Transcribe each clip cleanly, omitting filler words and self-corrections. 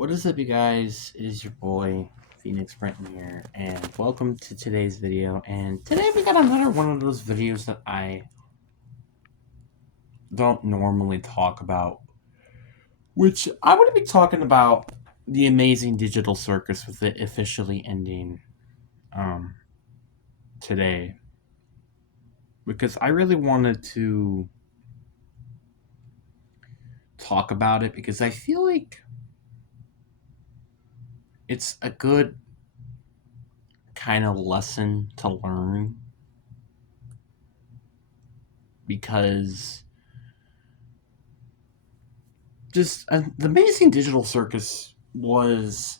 What is up, you guys? It is your boy, Phoenix Brenton here, and welcome to today's video. And today we got another one of those videos that I don't normally talk about, which I want to be talking about the amazing digital circus with it officially ending um, today. Because I really wanted to talk about it because I feel like it's a good kind of lesson to learn because the Amazing Digital Circus was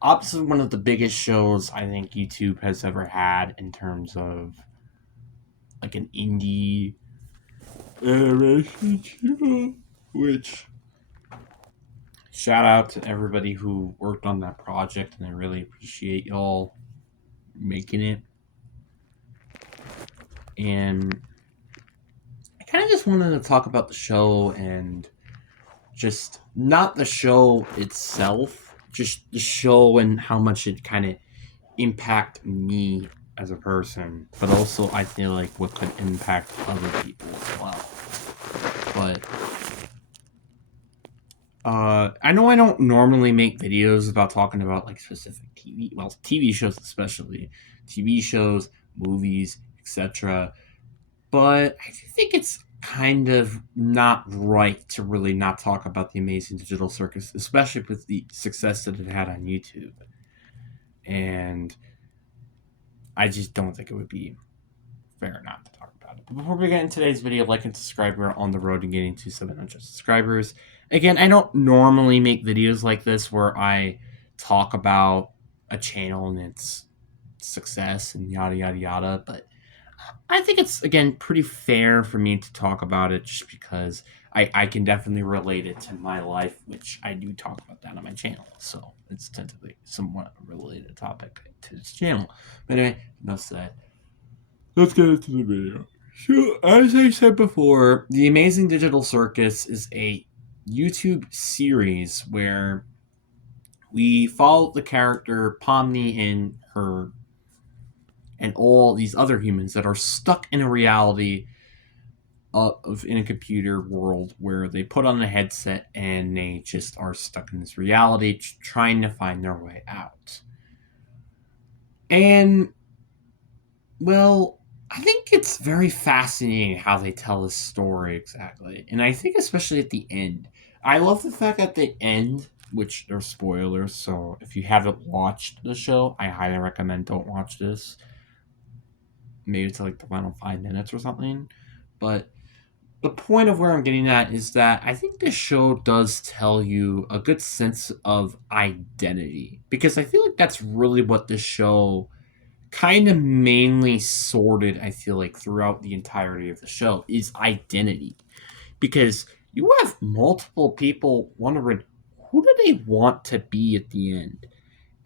obviously one of the biggest shows I think YouTube has ever had in terms of like an indie animation show. Which shout out to everybody who worked on that project, and I really appreciate y'all making it. And I kind of just wanted to talk about the show and just not the show itself, just the show and how much it kind of impact me as a person, but also I feel like what could impact other people as well. But I know I don't normally make videos about talking about like specific TV shows, especially TV shows, movies, etc. But I think it's kind of not right to really not talk about the Amazing Digital Circus, especially with the success that it had on YouTube. And I just don't think it would be fair not to talk about it. But before we get into today's video, like and subscribe. We're on the road to getting to 700 subscribers. Again, I don't normally make videos like this where I talk about a channel and its success and yada yada yada, but I think it's, again, pretty fair for me to talk about it just because I can definitely relate it to my life, which I do talk about that on my channel. So it's technically somewhat a related topic to this channel. But anyway, enough said. Let's get into the video. So, as I said before, The Amazing Digital Circus is a YouTube series where we follow the character Pomni and all these other humans that are stuck in a reality in a computer world where they put on a headset and they just are stuck in this reality trying to find their way out. And, well, I think it's very fascinating how they tell this story exactly. And I think especially at the end. I love the fact at the end, which are spoilers, so if you haven't watched the show, I highly recommend don't watch this. Maybe to like the final 5 minutes or something. But the point of where I'm getting at is that I think this show does tell you a good sense of identity. Because I feel like that's really what this show kind of mainly sorted, I feel like, throughout the entirety of the show, is identity. Because you have multiple people wondering, who do they want to be at the end?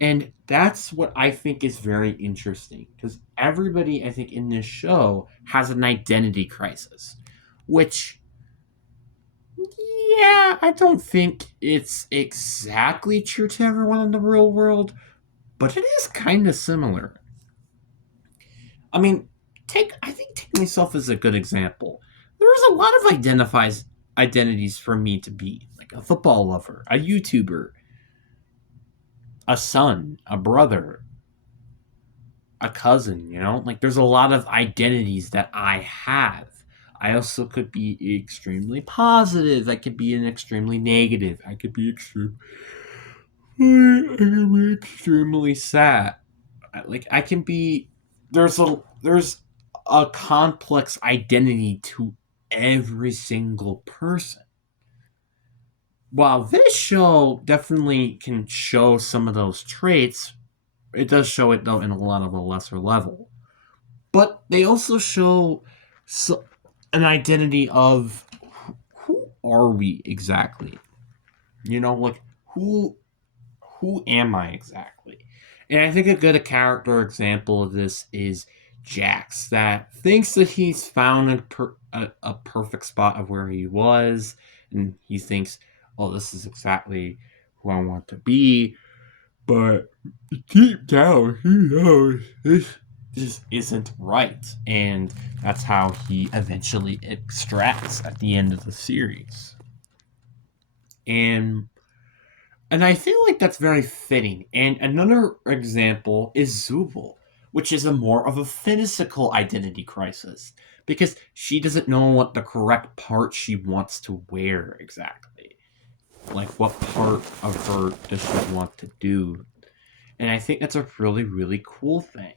And that's what I think is very interesting. Because everybody, I think, in this show has an identity crisis. Which, yeah, I don't think it's exactly true to everyone in the real world, but it is kind of similar. I mean, take myself as a good example. There's a lot of identities for me to be, like a football lover, a YouTuber, a son, a brother, a cousin, like there's a lot of identities that I have. I also could be extremely positive. I could be an extremely negative. I could be extremely sad. Like I can be. There's a complex identity to every single person. While this show definitely can show some of those traits, it does show it though in a lot of a lesser level. But they also show an identity of who are we exactly? Like who am I exactly? And I think a good character example of this is Jax, that thinks that he's found a perfect spot of where he was, and he thinks, oh, this is exactly who I want to be, but deep down, he knows this just isn't right. And that's how he eventually extracts at the end of the series. And I feel like that's very fitting. And another example is Zubul, which is a more of a physical identity crisis because she doesn't know what the correct part she wants to wear exactly. Like, what part of her does she want to do? And I think that's a really, really cool thing.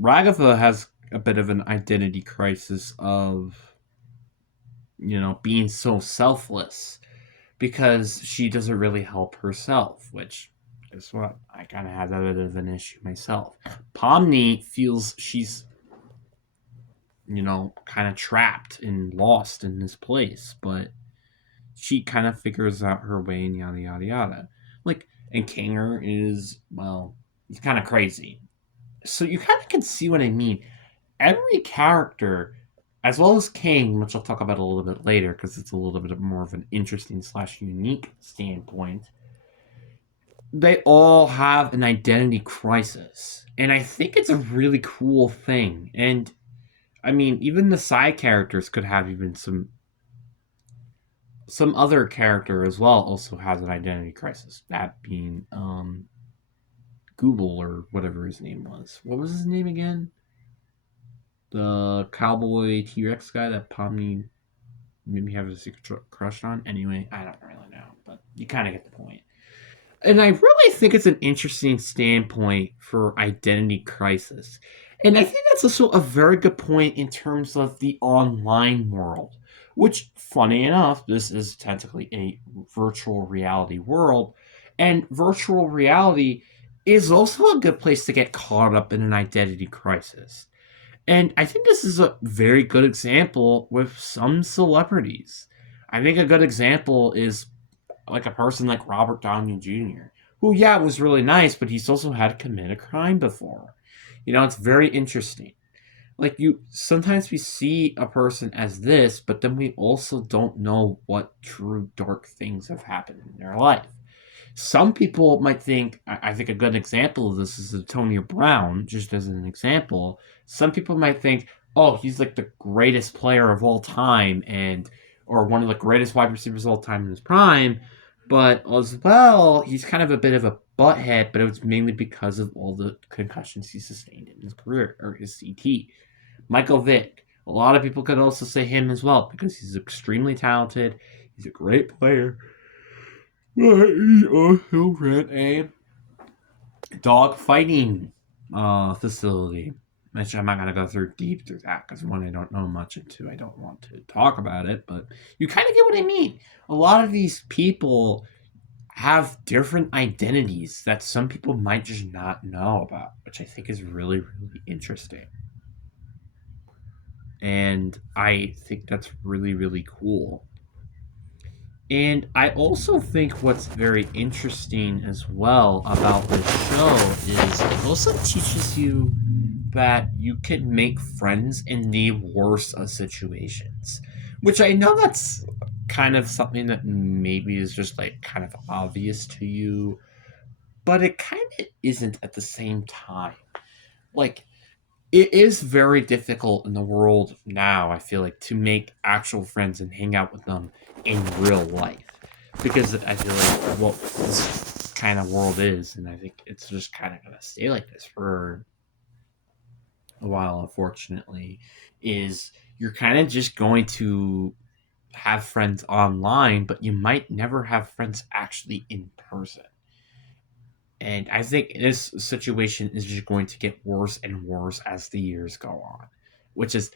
Ragatha has a bit of an identity crisis of, being so selfless because she doesn't really help herself, which guess what? I kind of have that bit of an issue myself. Pomni feels she's, kind of trapped and lost in this place, but she kind of figures out her way and yada yada yada. Like, and Kanger is, well, he's kind of crazy. So you kind of can see what I mean. Every character, as well as King, which I'll talk about a little bit later because it's a little bit more of an interesting / unique standpoint, they all have an identity crisis. And I think it's a really cool thing. And I mean, even the side characters could have even some other character as well also has an identity crisis. That being Google or whatever his name was. What was his name again? The cowboy T-Rex guy that Pomni maybe have a secret crush on. Anyway, I don't really know, but you kind of get the point. And I really think it's an interesting standpoint for identity crisis. And I think that's also a very good point in terms of the online world, which, funny enough, this is technically a virtual reality world. And virtual reality is also a good place to get caught up in an identity crisis. And I think this is a very good example with some celebrities. I think a good example is like a person like Robert Downey Jr., who, yeah, was really nice, but he's also had to commit a crime before. It's very interesting. Like, you sometimes we see a person as this, but then we also don't know what true dark things have happened in their life. Some people might think, I think a good example of this is Antonio Brown, just as an example. Some people might think, oh, he's like the greatest player of all time or one of the greatest wide receivers of all time in his prime. But as well, he's kind of a bit of a butthead, but it was mainly because of all the concussions he sustained in his career, or his CT. Michael Vick. A lot of people could also say him as well, because he's extremely talented. He's a great player. But he also ran a dog fighting facility, which I'm not going to go deep through that because one, I don't know much, and two, I don't want to talk about it, but you kind of get what I mean. A lot of these people have different identities that some people might just not know about, which I think is really, really interesting. And I think that's really, really cool. And I also think what's very interesting as well about this show is it also teaches you that you can make friends in the worst of situations. Which I know that's kind of something that maybe is just like kind of obvious to you, but it kind of isn't at the same time. Like, it is very difficult in the world now, I feel like, to make actual friends and hang out with them in real life. Because I feel like what this kind of world is, and I think it's just kind of going to stay like this for a while, unfortunately, is you're kind of just going to have friends online, but you might never have friends actually in person. And I think this situation is just going to get worse and worse as the years go on, which is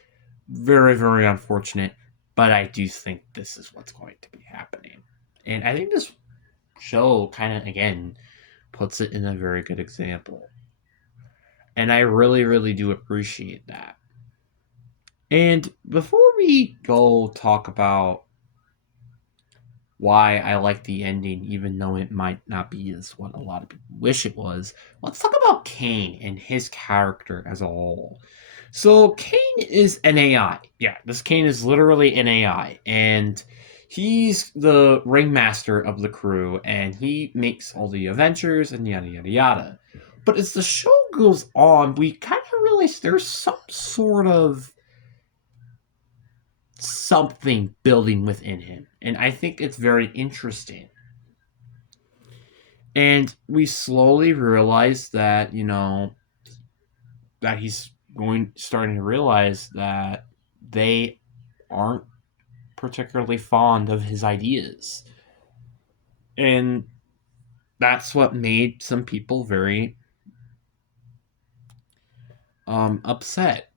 very, very unfortunate. But I do think this is what's going to be happening. And I think this show kind of, again, puts it in a very good example. And I really, really do appreciate that. And before we go talk about why I like the ending, even though it might not be as what a lot of people wish it was. Let's talk about Kane and his character as a whole. So Kane is an AI. Yeah, this Kane is literally an AI, and he's the ringmaster of the crew, and he makes all the adventures and yada yada yada. But as the show goes on, we kind of realize there's some sort of something building within him, and I think it's very interesting. And we slowly realize that that he's starting to realize that they aren't particularly fond of his ideas, and that's what made some people very upset.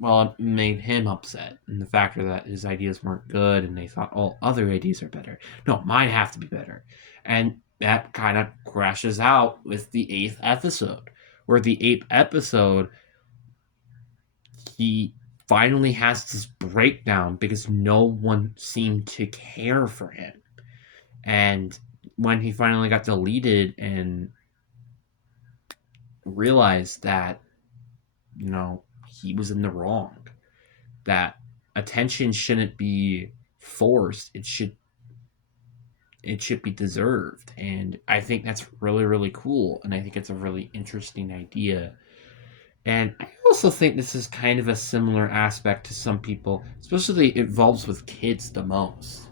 Well, it made him upset, and the factor that his ideas weren't good, and they thought all other ideas are better. No, mine have to be better, and that kind of crashes out with the eighth episode, where the eighth episode he finally has this breakdown because no one seemed to care for him, and when he finally got deleted and realized that he was in the wrong, that attention shouldn't be forced, it should be deserved. And I think that's really really cool, and I think it's a really interesting idea. And I also think this is kind of a similar aspect to some people, especially it involves with kids the most,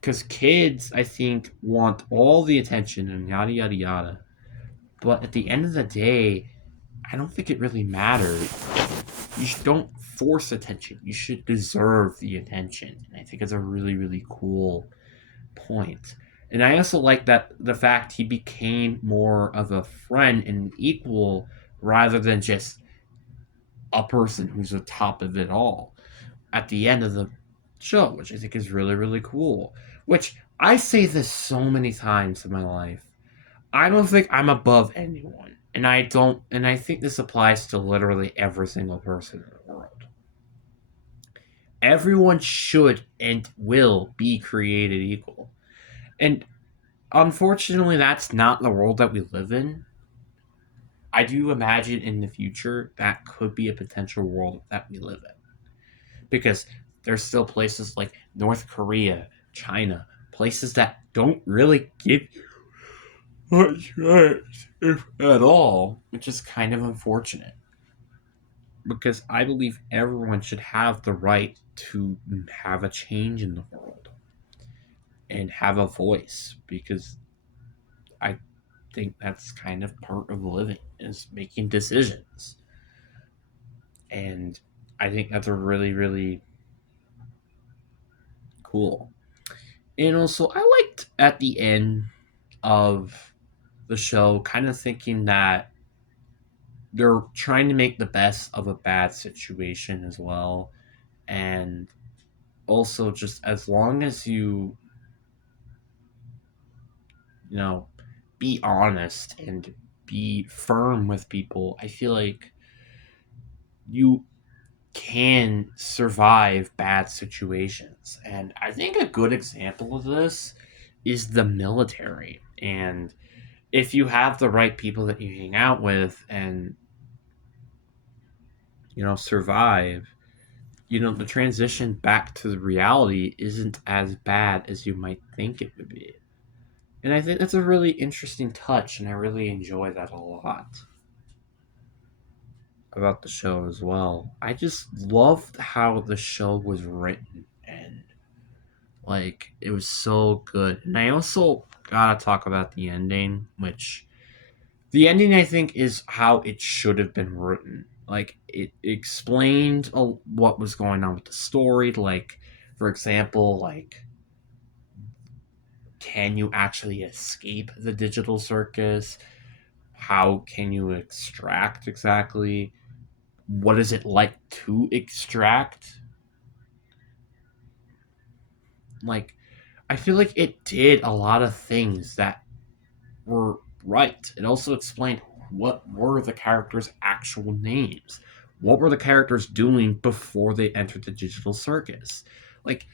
because kids I think want all the attention and yada yada yada, but at the end of the day I don't think it really matters. Don't force attention. You should deserve the attention. And I think it's a really, really cool point. And I also like that the fact he became more of a friend and an equal rather than just a person who's the top of it all at the end of the show, which I think is really, really cool. Which I say this so many times in my life. I don't think I'm above anyone. And I think this applies to literally every single person in the world. Everyone should and will be created equal. And unfortunately, that's not the world that we live in. I do imagine in the future that could be a potential world that we live in. Because there's still places like North Korea, China, places that don't really give you much rights, if at all, which is kind of unfortunate. Because I believe everyone should have the right to have a change in the world and have a voice, because I think that's kind of part of living is making decisions. And I think that's a really really cool. And also I liked at the end of the show kind of thinking that they're trying to make the best of a bad situation as well. And also just as long as you know be honest and be firm with people, I feel like you can survive bad situations. And I think a good example of this is the military. And if you have the right people that you hang out with and survive, the transition back to the reality isn't as bad as you might think it would be. And I think that's a really interesting touch, and I really enjoy that a lot about the show as well. I just loved how the show was written, and like it was so good. And I also gotta talk about the ending, which the ending I think is how it should have been written. Like it explained what was going on with the story. Like, for example, like can you actually escape the digital circus? How can you extract exactly? What is it like to extract? Like, I feel like it did a lot of things that were right. It also explained what were the characters' actual names. What were the characters doing before they entered the digital circus? Like,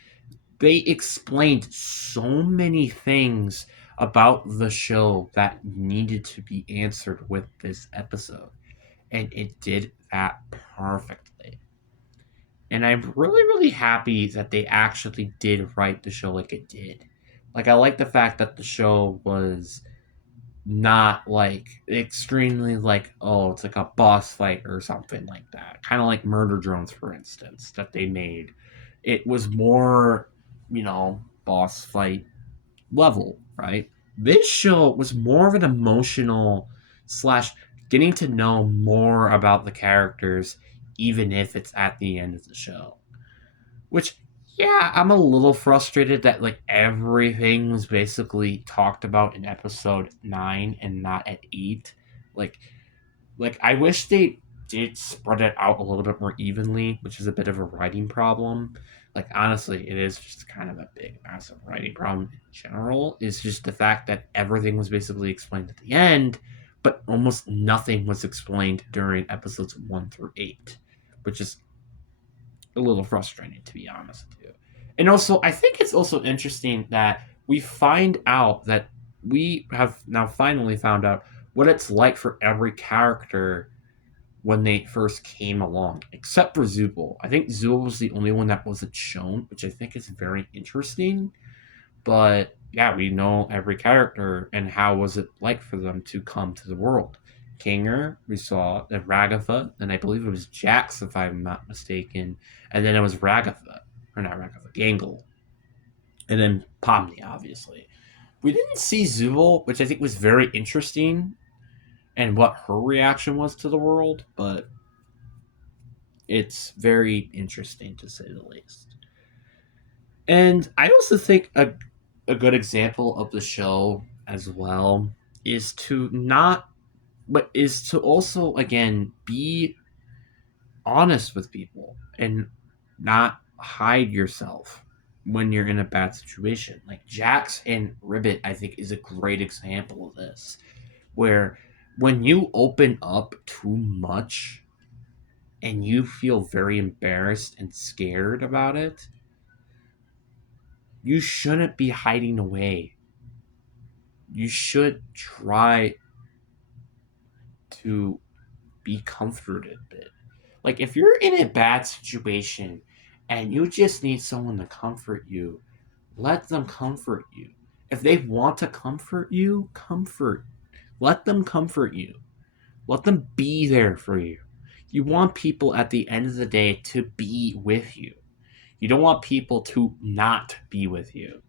they explained so many things about the show that needed to be answered with this episode. And it did that perfectly. And I'm really, really happy that they actually did write the show like it did. Like, I like the fact that the show was not like extremely like, oh, it's like a boss fight or something like that. Kind of like Murder Drones, for instance, that they made. It was more, boss fight level, right? This show was more of an emotional slash getting to know more about the characters, even if it's at the end of the show. Which, yeah, I'm a little frustrated that like everything was basically talked about in episode 9 and not at 8. Like I wish they did spread it out a little bit more evenly, which is a bit of a writing problem. Like honestly, it is just kind of a big, massive writing problem in general. Is just the fact that everything was basically explained at the end, but almost nothing was explained during episodes 1 through 8, which is a little frustrating to be honest with you. And also, I think it's also interesting that we find out that we have now finally found out what it's like for every character when they first came along, except for Zubul. I think Zubul was the only one that wasn't shown, which I think is very interesting. But yeah, we know every character and how was it like for them to come to the world. Kinger, we saw, then Ragatha, and I believe it was Jax, if I'm not mistaken, and then it was Ragatha, or not Ragatha, Gangle, and then Pomni, obviously. We didn't see Zubul, which I think was very interesting, and what her reaction was to the world, but it's very interesting to say the least. And I also think a good example of the show as well is to not, but is to also, again, be honest with people and not hide yourself when you're in a bad situation. Like Jax and Ribbit, I think, is a great example of this, where when you open up too much and you feel very embarrassed and scared about it, you shouldn't be hiding away. You should try to be comforted a bit. Like if you're in a bad situation and you just need someone to comfort you, let them comfort you. If they want to comfort you, comfort. Let them comfort you. Let them be there for you. You want people at the end of the day to be with you. You don't want people to not be with you.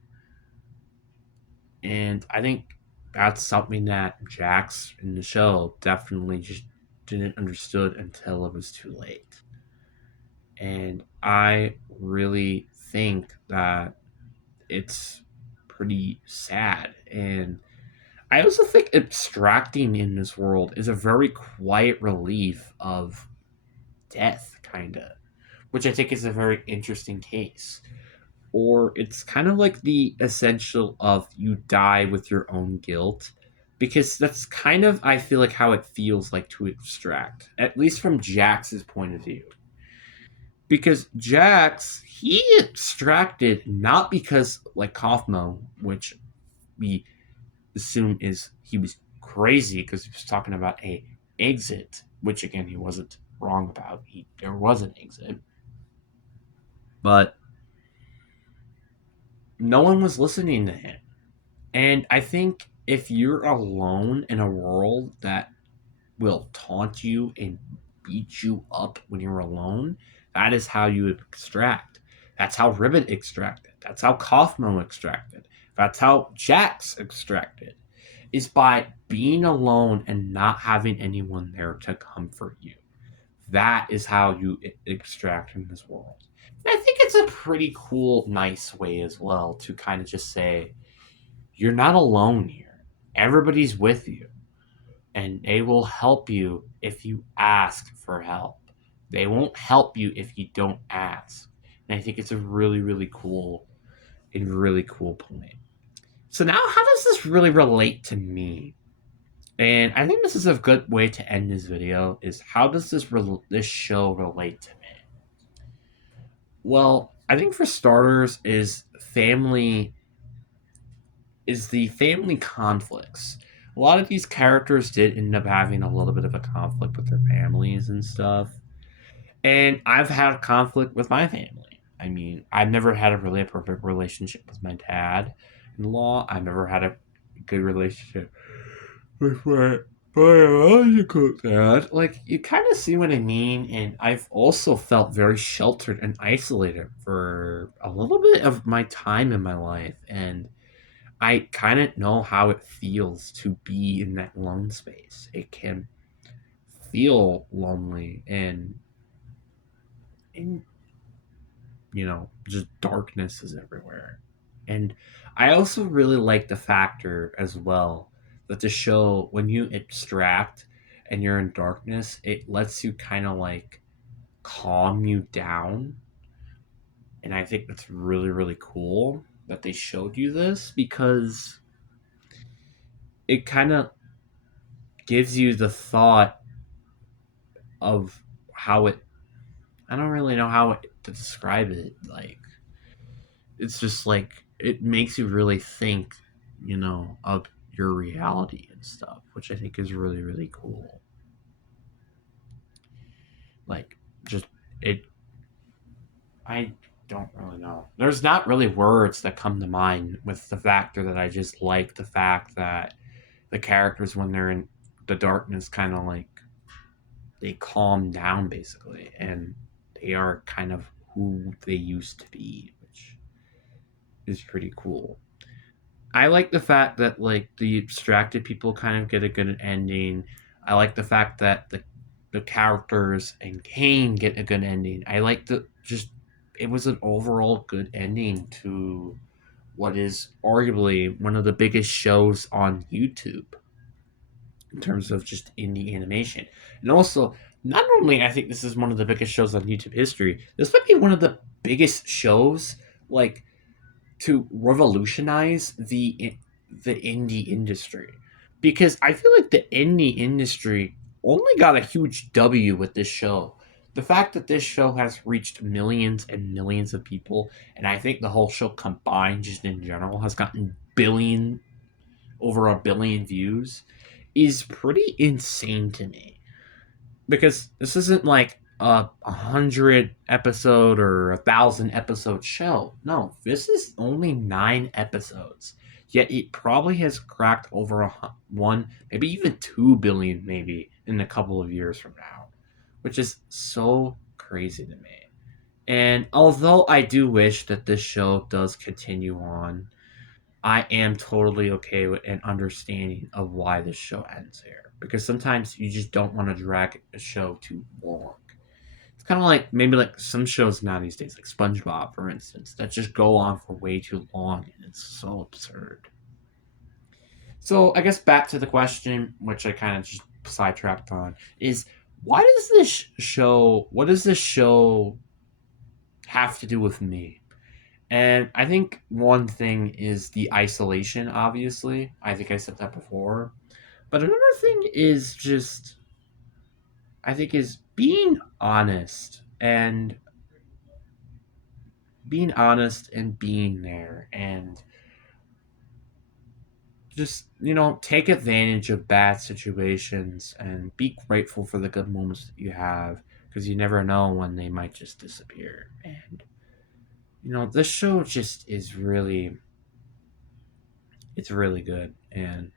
And I think that's something that Jax in the show definitely just didn't understood until it was too late. And I really think that it's pretty sad. And I also think abstracting in this world is a very quiet relief of death, kind of, which I think is a very interesting case. Or it's kind of like the essential of you die with your own guilt, because that's kind of, I feel like, how it feels like to extract, at least from Jax's point of view. Because Jax, he extracted not because like Kaufmo, which we assume is he was crazy because he was talking about a exit, which again he wasn't wrong about. There was an exit, but no one was listening to him. And I think if you're alone in a world that will taunt you and beat you up when you're alone, that is how you extract. That's how Ribbit extracted. That's how Kaufmo extracted. That's how Jax extracted. Is by being alone and not having anyone there to comfort you. That is how you extract in this world. And I think it's a pretty cool, nice way as well to kind of just say, you're not alone here. Everybody's with you, and they will help you if you ask for help. They won't help you if you don't ask. And I think it's a really, really cool and really cool point. So now, how does this really relate to me? And I think this is a good way to end this video. Is how does this show relate to me? Well, I think for starters, is the family conflicts. A lot of these characters did end up having a little bit of a conflict with their families and stuff. And I've had a conflict with my family. I mean, I've never had a really perfect relationship with my dad in law. I've never had a good relationship with my biological dad. Like, you kind of see what I mean. And I've also felt very sheltered and isolated for a little bit of my time in my life. And I kind of know how it feels to be in that lone space. It can feel lonely and just darkness is everywhere. And I also really like the factor as well that the show, when you extract and you're in darkness, it lets you kind of like calm you down. And I think that's really, really cool that they showed you this because it kind of gives you the thought of how it, I don't really know how to describe it. Like, it's just like it makes you really think, of your reality and stuff, which I think is really, really cool. Like, just it, I don't really know. There's not really words that come to mind with the factor that I just like the fact that the characters, when they're in the darkness, kind of like they calm down basically, and they are kind of who they used to be, which is pretty cool. I like the fact that like the abstracted people kind of get a good ending. I like the fact that the characters and Kane get a good ending. I like the just it was an overall good ending to what is arguably one of the biggest shows on YouTube in terms of just indie animation. And also, not only I think this is one of the biggest shows on YouTube history, this might be one of the biggest shows like to revolutionize the indie industry, because I feel like the indie industry only got a huge W with this show. The fact that this show has reached millions and millions of people, and I think the whole show combined, just in general, has gotten over a billion views, is pretty insane to me, because this isn't like a hundred episode or 1,000 episode show. No, this is only 9 episodes. Yet it probably has cracked over one, maybe even 2 billion, maybe in a couple of years from now, which is so crazy to me. And although I do wish that this show does continue on, I am totally okay with an understanding of why this show ends here. Because sometimes you just don't want to drag a show too long. It's kind of like maybe like some shows now these days, like SpongeBob, for instance, that just go on for way too long and it's so absurd. So I guess back to the question, which I kind of just sidetracked on, is what does this show have to do with me? And I think one thing is the isolation, obviously. I think I said that before. But another thing is just, I think, is being honest and being there and just, take advantage of bad situations and be grateful for the good moments that you have, because you never know when they might just disappear. And, this show just is really, it's really good. And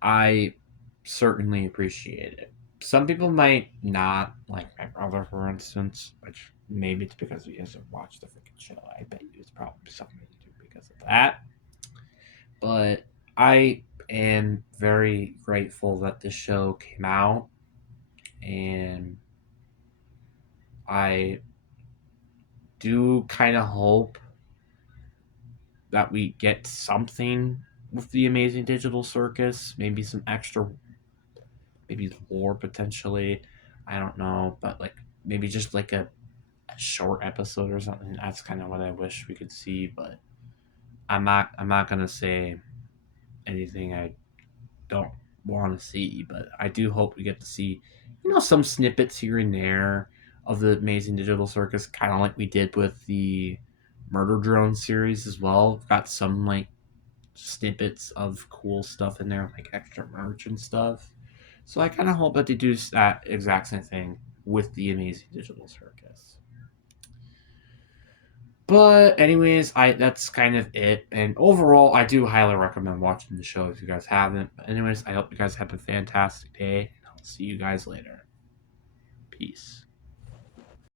I certainly appreciate it. Some people might not, like my brother, for instance, which maybe it's because he hasn't watched the freaking show. I bet you it's probably something to do because of that. But I am very grateful that the show came out, and I do kind of hope that we get something with the Amazing Digital Circus, maybe some extra, maybe lore potentially. I don't know, but like maybe just like a short episode or something. That's kind of what I wish we could see, but I'm not gonna say anything I don't want to see. But I do hope we get to see, some snippets here and there of the Amazing Digital Circus, kind of like we did with the Murder Drone series as well. Got some like snippets of cool stuff in there, like extra merch and stuff. So I kind of hope that they do that exact same thing with the Amazing Digital Circus. But anyways, I that's kind of it. And overall, I do highly recommend watching the show if you guys haven't. But anyways, I hope you guys have a fantastic day, and I'll see you guys later. Peace.